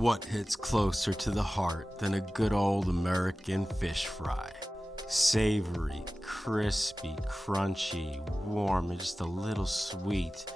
What hits closer to the heart than a good old American fish fry? Savory, crispy, crunchy, warm, and just a little sweet.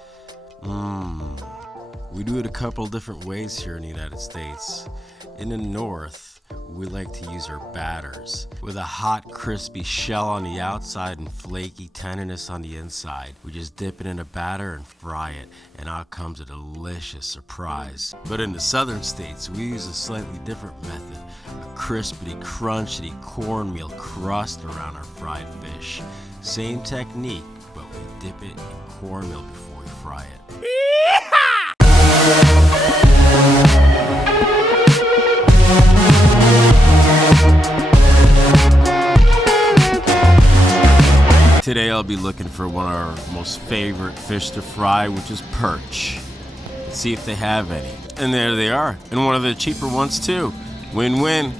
We do it a couple different ways here in the United States. In the North, we like to use our batters with a hot, crispy shell on the outside and flaky tenderness on the inside. We just dip it in a batter and fry it, and out comes a delicious surprise. But in the southern states, we use a slightly different method, a crispy, crunchy cornmeal crust around our fried fish. Same technique, but we dip it in cornmeal before we fry it. Today I'll be looking for one of our most favorite fish to fry, which is perch. Let's see if they have any. And there they are, and one of the cheaper ones too. Win-win.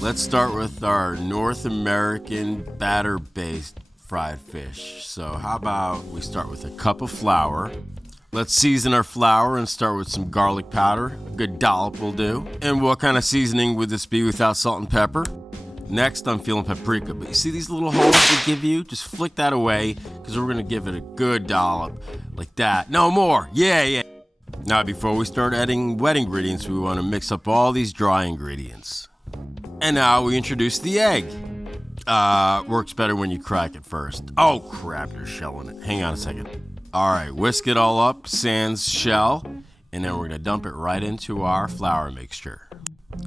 Let's start with our North American batter-based fried fish. So how about we start with a cup of flour. Let's season our flour and start with some garlic powder. A good dollop will do. And what kind of seasoning would this be without salt and pepper? Next, I'm feeling paprika, but you see these little holes they give you? Just flick that away, because we're gonna give it a good dollop, like that. No more, yeah. Now, before we start adding wet ingredients, we wanna mix up all these dry ingredients. And now we introduce the egg. Works better when you crack it first. Oh crap, there's shell in it. Hang on a second. All right, whisk it all up, sans shell, and then we're gonna dump it right into our flour mixture.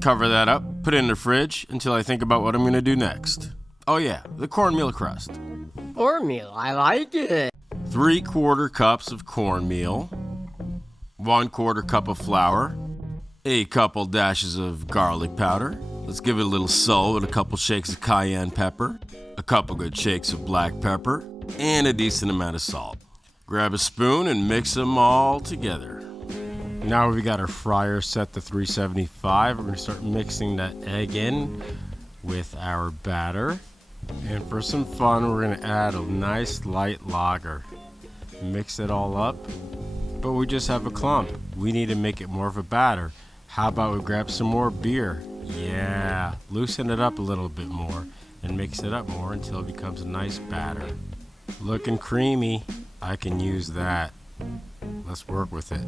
Cover that up, put it in the fridge until I think about what I'm gonna do next. Oh yeah, the cornmeal crust. Cornmeal, I like it. 3/4 cups of cornmeal, 1/4 cup of flour, a couple dashes of garlic powder. Let's give it a little salt with a couple shakes of cayenne pepper, a couple good shakes of black pepper, and a decent amount of salt. Grab a spoon and mix them all together. Now we got our fryer set to 375. We're gonna start mixing that egg in with our batter. And for some fun, we're gonna add a nice light lager. Mix it all up, but we just have a clump. We need to make it more of a batter. How about we grab some more beer? Yeah, loosen it up a little bit more and mix it up more until it becomes a nice batter. Looking creamy, I can use that. Let's work with it.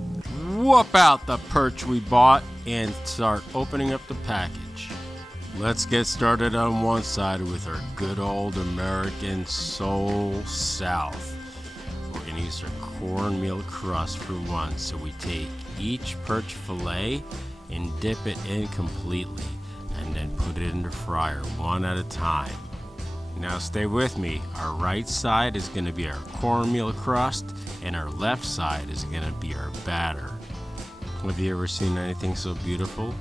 Whoop out the perch we bought and start opening up the package. Let's get started on one side with our good old American Soul South. We're gonna use our cornmeal crust for one. So we take each perch fillet and dip it in completely and then put it in the fryer one at a time. Now stay with me. Our right side is going to be our cornmeal crust and our left side is going to be our batter. Have you ever seen anything so beautiful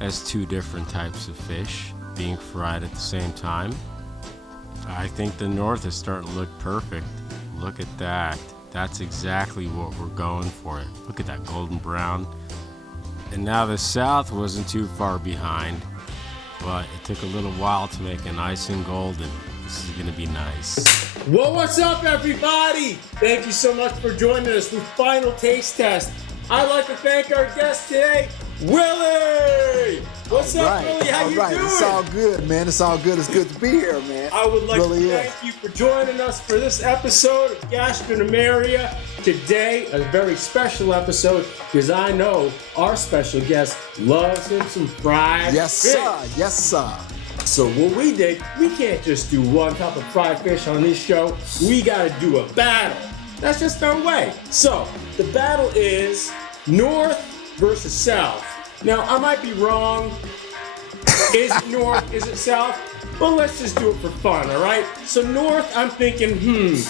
as two different types of fish being fried at the same time? I think the North is starting to look perfect. Look at that. That's exactly what we're going for. Look at that golden brown. And now the South wasn't too far behind, but it took a little while to make it nice and golden. This is gonna be nice. Well, what's up, everybody? Thank you so much for joining us with Final Taste Test. I'd like to thank our guest today, Willie. What's up, Willie? How you doing? It's all good, man. It's all good. It's good to be here, man. I would like to thank you for joining us for this episode of Gastronomeria. Today, a very special episode because I know our special guest loves him some fried fish. Yes, sir. Yes, sir. So what we did, we can't just do one type of fried fish on this show. We gotta do a battle. That's just our way. So the battle is North versus South. Now I might be wrong. Is it North? Is it South? But let's just do it for fun, all right? So North, I'm thinking,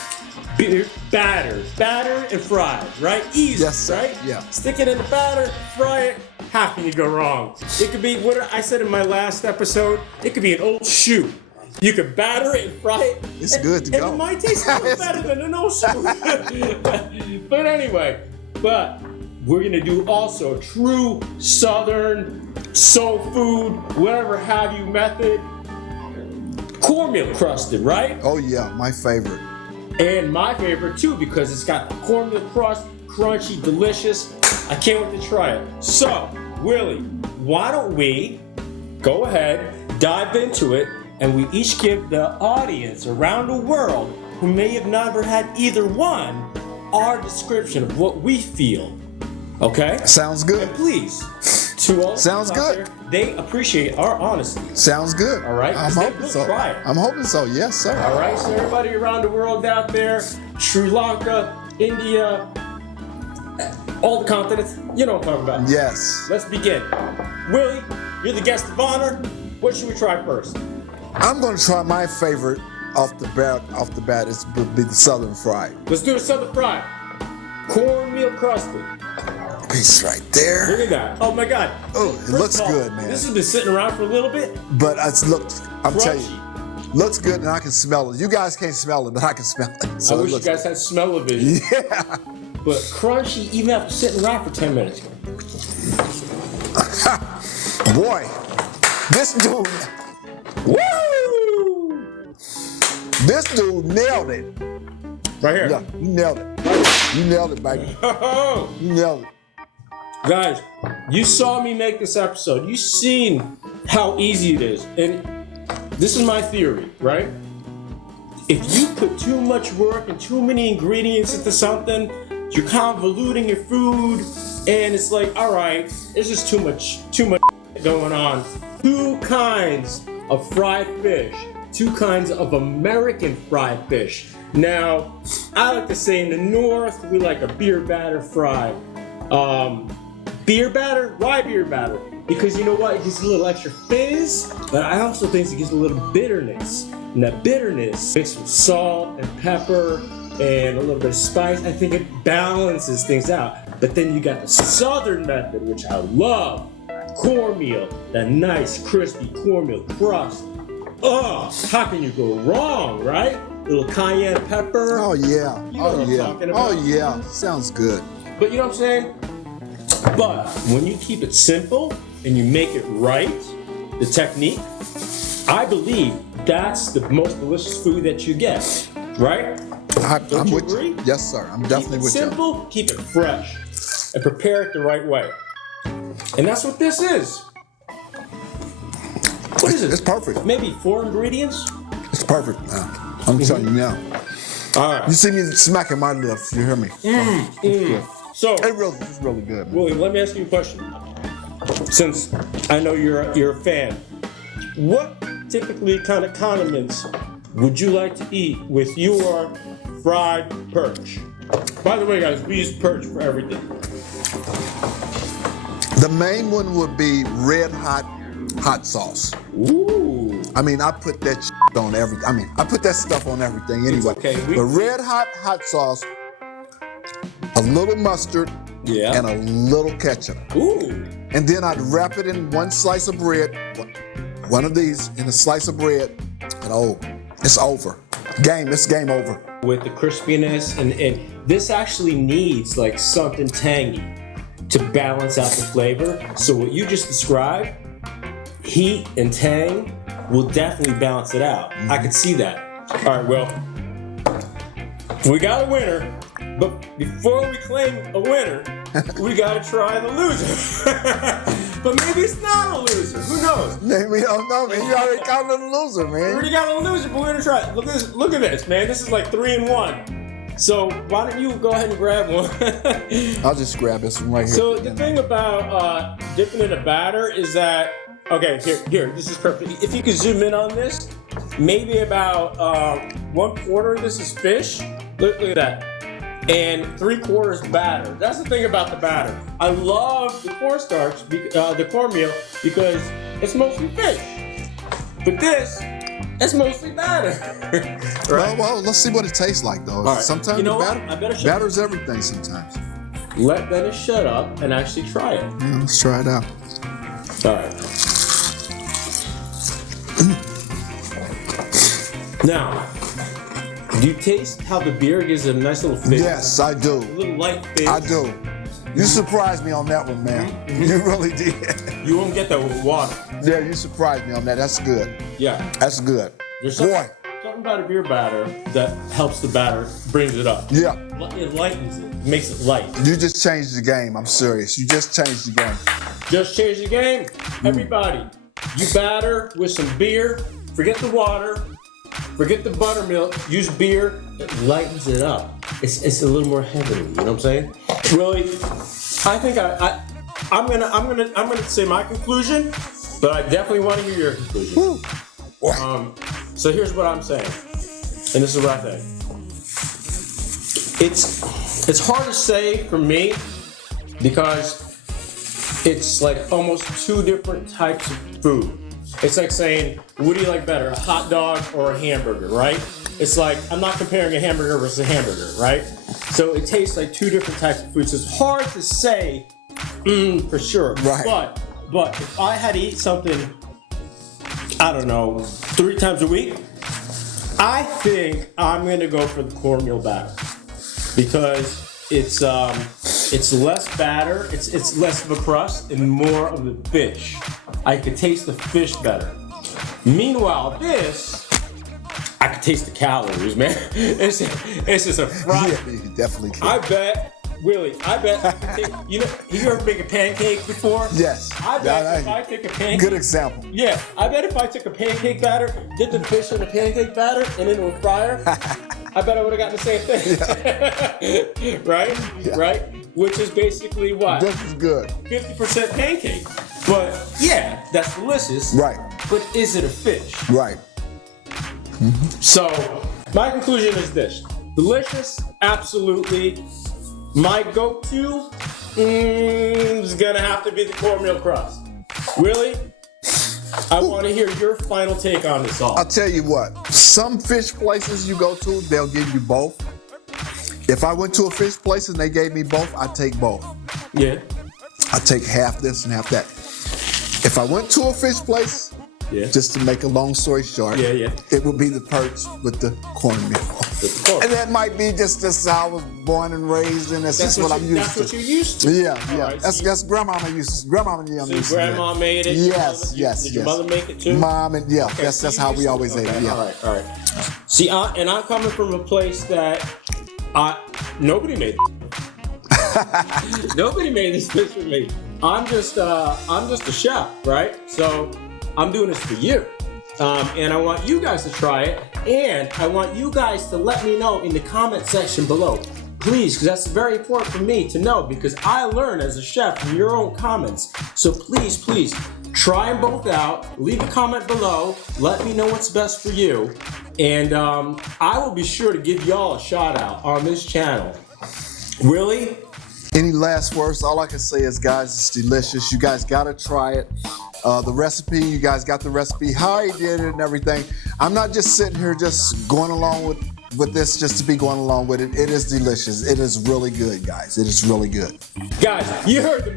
batter and fried, right? Easy, yes, sir. Right? Yeah. Stick it in the batter, fry it. How can you go wrong? It could be what I said in my last episode. It could be an old shoe. You could batter it and fry it. It's good to go. And it might taste a little better than an old shoe. But anyway, we're gonna do also a true Southern soul food, whatever have you method. Cornmeal crusted, right? Oh yeah, my favorite. And my favorite too, because it's got the cornmeal crust, crunchy, delicious. I can't wait to try it. So, Willie, why don't we go ahead, dive into it, and we each give the audience around the world who may have never had either one our description of what we feel. Okay? Sounds good. And please, to all Sounds people out good. there, they appreciate our honesty. Sounds good. All right? I'm They hoping will so. try it. I'm hoping so. Yes, sir. All right, so everybody around the world out there, Sri Lanka, India, all the continents, you know what I'm talking about. Yes. Let's begin. Willie, you're the guest of honor. What should we try first? I'm going to try my favorite off the bat. Off the bat, it's would be the Southern fried. Let's do a Southern fried. Cornmeal crusted. Piece right there. Look at that. Oh my God. Oh, it First looks of all, good, man. This has been sitting around for a little bit. But it's looked. I'm telling you, Crunchy. looks good, and I can smell it. You guys can't smell it, but I can smell it. So I it wish you looks guys had smell-o-vision. Yeah. But crunchy even after sitting around for 10 minutes. Boy, this dude. Woo! This dude nailed it. Right here. Yeah, you nailed it. You nailed it, baby. Oh, You nailed it. guys, you saw me make this episode. You seen how easy it is. And this is my theory, right? If you put too much work and too many ingredients into something, you're convoluting your food, and it's like, all right, there's just too much going on. Two kinds of fried fish, two kinds of American fried fish. Now, I like to say in the North, we like a beer batter fry. Beer batter? Why beer batter? Because you know what? It gives a little extra fizz, but I also think it gives a little bitterness. And that bitterness mixed with salt and pepper and a little bit of spice, I think it balances things out. But then you got the Southern method, which I love. Cornmeal, that nice crispy cornmeal crust. Oh, how can you go wrong, right? Little cayenne pepper. Oh yeah. You know Oh what I'm yeah. talking about. Oh yeah. Sounds good. But you know what I'm saying? But when you keep it simple and you make it right, the technique, I believe that's the most delicious food that you get, right? Don't I'm you with agree? you. Yes, sir. I'm definitely Keep it with you. simple, keep it fresh, and prepare it the right way. And that's what this is. What is It's it? perfect. Maybe 4 ingredients? It's perfect now. I'm telling you now. All right. You see me smacking my lips. You hear me? It's good. So, It's really good. Man. William, let me ask you a question. Since I know you're a fan, what typically kind of condiments would you like to eat with your fried perch? By the way, guys, we use perch for everything. The main one would be red hot sauce. Ooh. I mean, I put that on everything. I mean, I put that stuff on everything anyway. okay. The red hot sauce, a little mustard, Yeah. and a little ketchup. Ooh. And then I'd wrap it in one slice of bread, one of these in a slice of bread, and oh, it's over. It's game over. With the crispiness, and this actually needs like something tangy to balance out the flavor. So what you just described, heat and tang, will definitely balance it out. I could see that. All right, well, we got a winner, but before we claim a winner, we gotta try the loser. But maybe it's not a loser. Who knows? We don't know, man. You already called it a loser, We man. already got a loser, but we're gonna try it. Look at this, man. This is like 3 in 1. So why don't you go ahead and grab one? I'll just grab this one right here. So the thing about dipping in a batter is that, okay, here, this is perfect. If you could zoom in on this, maybe about 1/4 of this is fish. Look at that. And 3/4 batter. That's the thing about the batter. I love the cornstarch, the cornmeal, because it's mostly fish. But this, it's mostly batter. Right? Well, let's see what it tastes like, though. All right. Sometimes You know the what? batter, I better shut batter's everything sometimes. Let Dennis shut up and actually try it. Yeah, let's try it out. All right. Now, do you taste how the beer gives it a nice little fizz? Yes, I do. A little light fizz. I do. You surprised me on that one, man. You really did. You won't get that with water. Yeah, you surprised me on that. That's good. Yeah. That's good. There's something, Boy, something about a beer batter that helps the batter, brings it up. yeah. It lightens it, makes it light. You just changed the game. I'm serious. You just changed the game. Just change the game. Everybody, you batter with some beer. Forget the water. Forget the buttermilk. Use beer. It lightens it up. It's a little more heavenly. You know what I'm saying? Really, I think I'm gonna say my conclusion, but I definitely want to hear your conclusion. So here's what I'm saying, and this is what I think. It's hard to say for me because it's like almost two different types of food. It's like saying, what do you like better, a hot dog or a hamburger, right? It's like, I'm not comparing a hamburger versus a hamburger, right? So it tastes like two different types of foods. So it's hard to say for sure. Right. But if I had to eat something, I don't know, 3 times a week, I think I'm gonna go for the cornmeal batter because it's less batter, it's less of a crust and more of the fish. I could taste the fish better. Meanwhile, this, I could taste the calories, man. It's just a fry. Yeah, you definitely can. I bet, Willie, you ever make a pancake before? Yes. I bet if I take a pancake. Good example. Yeah, I bet if I took a pancake batter, did the fish in the pancake batter and into a fryer, I bet I would have gotten the same thing. Right? Yeah. Right? Which is basically what? This is good. 50% pancake. But yeah, that's delicious. Right. But is it a fish? Right. So my conclusion is this: delicious, absolutely. My go-to is gonna have to be the cornmeal crust. Really? I want to hear your final take on this all. I'll tell you what, some fish places you go to, they'll give you both. If I went to a fish place and they gave me both, I'd take both. Yeah. I'd take half this and half that. If I went to a fish place, Yeah. just to make a long story short, Yeah. it would be the perch with the cornmeal. And that might be just how I was born and raised, and that's just what I'm used That's to. what you're used to. Yeah. Right, That's grandmama used to. Grandmama So used to. grandma made it. Yes, Your mother, Did your mother make it too? Mom and Okay, that's so you how used we to it. always ate it. Okay, Yeah. All right. See, and I'm coming from a place that nobody made. Nobody made this fish for me. I'm just a chef, right? So I'm doing this for you. And I want you guys to try it, and I want you guys to let me know in the comment section below, please, because that's very important for me to know, because I learn as a chef from your own comments. So please, try them both out. Leave a comment below. Let me know what's best for you, and I will be sure to give y'all a shout out on this channel. Really? Any last words? All I can say is, guys, it's delicious. You guys gotta try it. The recipe, you guys got the recipe, how he did it and everything. I'm not just sitting here just going along with this just to be going along with it. It is delicious. It is really good, guys. It is really good. Guys, you heard the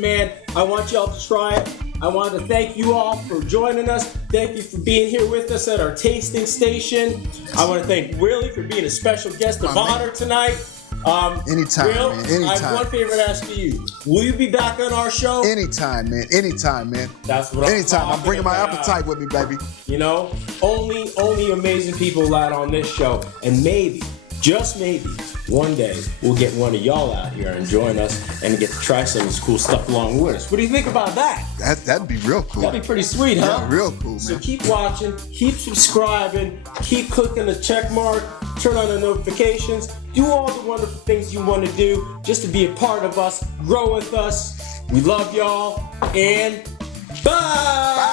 man. I want y'all to try it. I want to thank you all for joining us. Thank you for being here with us at our tasting station. I want to thank Willie for being a special guest of honor tonight. Anytime, Will, man. I have Anytime. one favor to ask you. Will you be back on our show? Anytime, man. Anytime, man. That's what Anytime. I'm bringing my talking about. appetite with me, baby. You know, only amazing people out on this show, and maybe, just maybe, one day we'll get one of y'all out here and join us and get to try some of this cool stuff along with us. What do you think about that? That'd be real cool. That'd be pretty sweet, huh? Yeah, real cool, So man. keep watching, keep subscribing, keep clicking the check mark, turn on the notifications, do all the wonderful things you want to do just to be a part of us, grow with us. We love y'all, and bye!